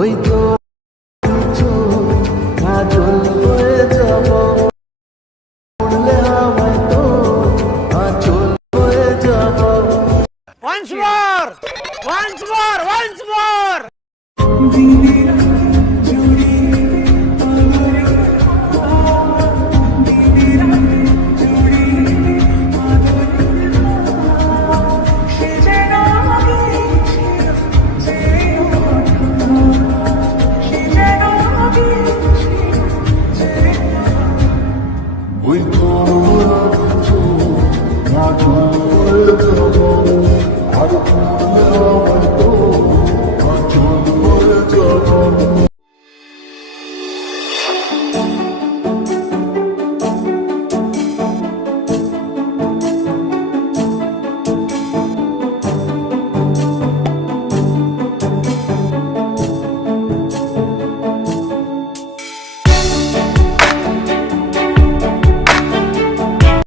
ওই তো আজল হয়ে যাব বললে আমায় তো আজল হয়ে যাব once more once more once more ওই তো আজল হয়ে যাব আর বললে আমায়